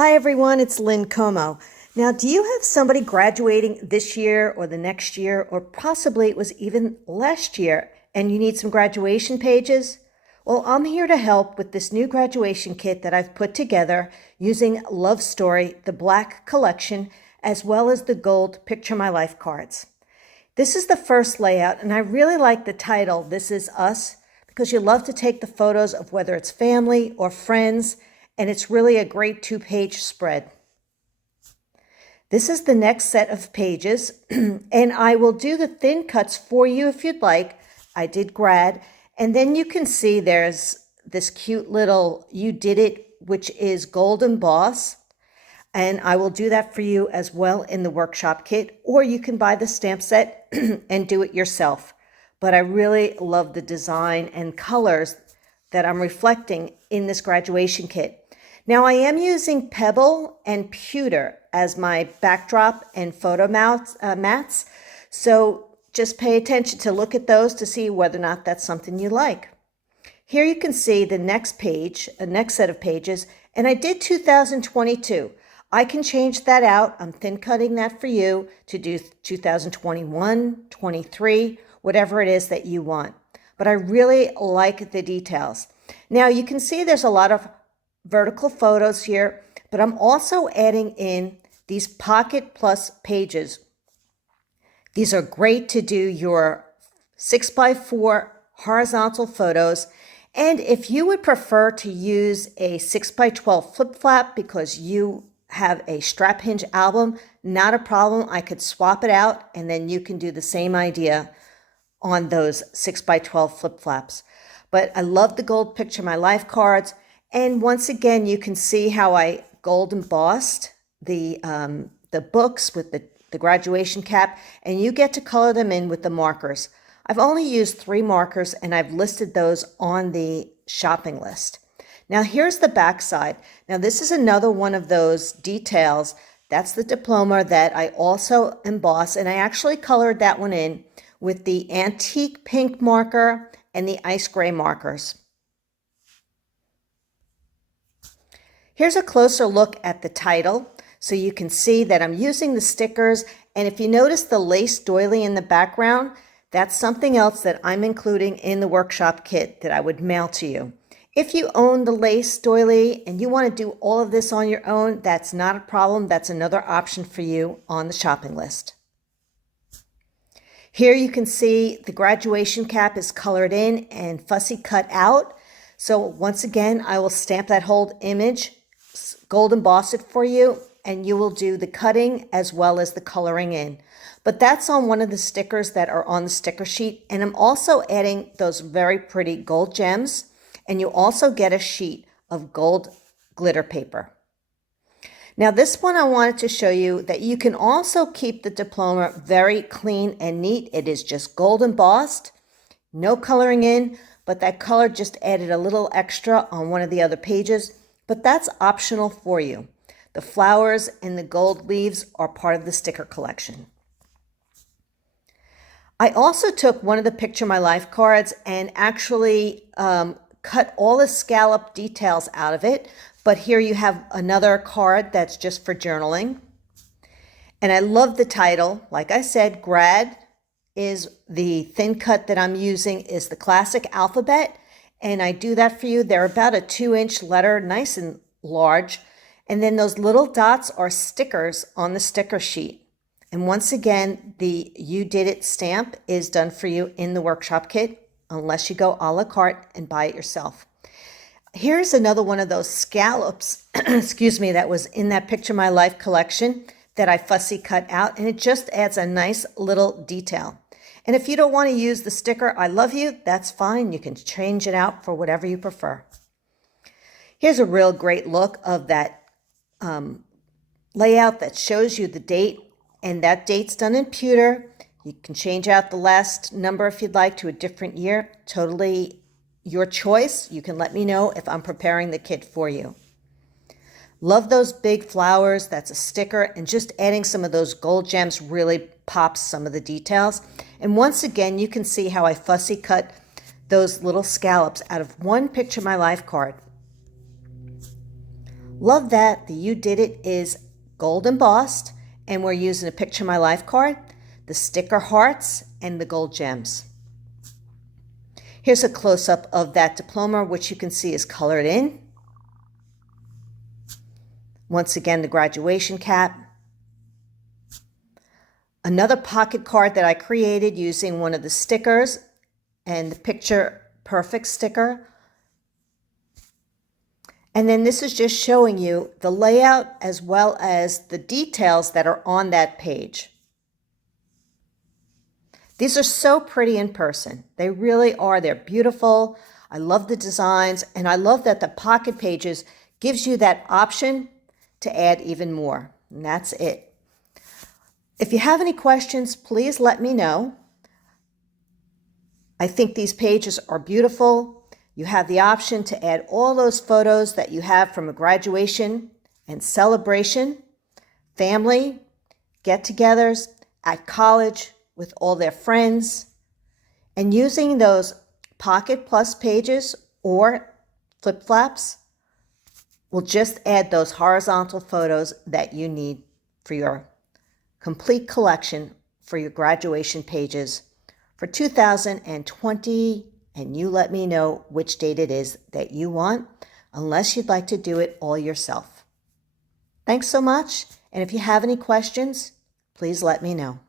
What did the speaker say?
Hi everyone, it's Lynn Como. Now, do you have somebody graduating this year or the next year, or possibly it was even last year, and you need some graduation pages? Well, I'm here to help with this new graduation kit that I've put together using Love Story, the black collection, as well as the gold Picture My Life cards. This is the first layout, and I really like the title, This Is Us, because you love to take the photos of whether it's family or friends, and it's really a great two-page spread. This is the next set of pages, and I will do the thin cuts for you if you'd like. I did Grad, and then you can see there's this cute little You Did It, which is gold embossed, and I will do that for you as well in the workshop kit, or you can buy the stamp set and do it yourself. But I really love the design and colors that I'm reflecting in this graduation kit. Now I am using Pebble and Pewter as my backdrop and photo mats, so just pay attention to look at those to see whether or not that's something you like. Here you can see the next page, a next set of pages, and I did 2022. I can change that out. I'm thin cutting that for you to do 2021, 23, whatever it is that you want. But I really like the details. Now you can see there's a lot of vertical photos here, but I'm also adding in these Pocket Plus pages. These are great to do your 6x4 horizontal photos. And if you would prefer to use a 6x12 flip flap because you have a strap hinge album, not a problem. I could swap it out and then you can do the same idea on those 6x12 flip flaps. But I love the gold Picture My Life cards. And once again, you can see how I gold embossed the books with the graduation cap, and you get to color them in with the markers. I've only used 3 markers, and I've listed those on the shopping list. Now here's the back side. Now this is another one of those details. That's the diploma that I also embossed, and I actually colored that one in with the antique pink marker and the ice gray markers. Here's a closer look at the title, so you can see that I'm using the stickers, and if you notice the lace doily in the background, that's something else that I'm including in the workshop kit that I would mail to you. If you own the lace doily and you want to do all of this on your own, that's not a problem. That's another option for you on the shopping list. Here you can see the graduation cap is colored in and fussy cut out. So once again, I will stamp that whole image, gold emboss it for you, and you will do the cutting as well as the coloring in. But that's on one of the stickers that are on the sticker sheet. And I'm also adding those very pretty gold gems. And you also get a sheet of gold glitter paper. Now this one I wanted to show you that you can also keep the diploma very clean and neat. It is just gold embossed, no coloring in, but that color just added a little extra on one of the other pages. But that's optional for you. The flowers and the gold leaves are part of the sticker collection. I also took one of the Picture My Life cards and actually cut all the scallop details out of it. But here you have another card that's just for journaling. And I love the title. Like I said, Grad is the thin cut that I'm using is the classic alphabet. And I do that for you. They're about a 2-inch letter, nice and large. And then those little dots are stickers on the sticker sheet. And once again, the You Did It stamp is done for you in the workshop kit, unless you go a la carte and buy it yourself. Here's another one of those scallops, excuse me, that was in that Picture My Life collection that I fussy cut out. And it just adds a nice little detail. And if you don't want to use the sticker, I love you, that's fine. You can change it out for whatever you prefer. Here's a real great look of that layout that shows you the date. And that date's done in pewter. You can change out the last number if you'd like to a different year. Totally your choice. You can let me know if I'm preparing the kit for you. Love those big flowers. That's a sticker. And just adding some of those gold gems really pops some of the details. And once again, you can see how I fussy cut those little scallops out of one Picture My Life card. Love that the You Did It is gold embossed, and we're using a Picture My Life card, the sticker hearts, and the gold gems. Here's a close-up of that diploma, which you can see is colored in. Once again, the graduation cap. Another pocket card that I created using one of the stickers and the Picture Perfect sticker. And then this is just showing you the layout as well as the details that are on that page. These are so pretty in person. They really are. They're beautiful. I love the designs, and I love that the pocket pages gives you that option to add even more. And that's it. If you have any questions, please let me know. I think these pages are beautiful. You have the option to add all those photos that you have from a graduation and celebration, family, get-togethers, at college with all their friends, and using those Pocket Plus pages or flip-flaps will just add those horizontal photos that you need for your complete collection for your graduation pages for 2020. And you let me know which date it is that you want, unless you'd like to do it all yourself. Thanks so much, and if you have any questions, please let me know.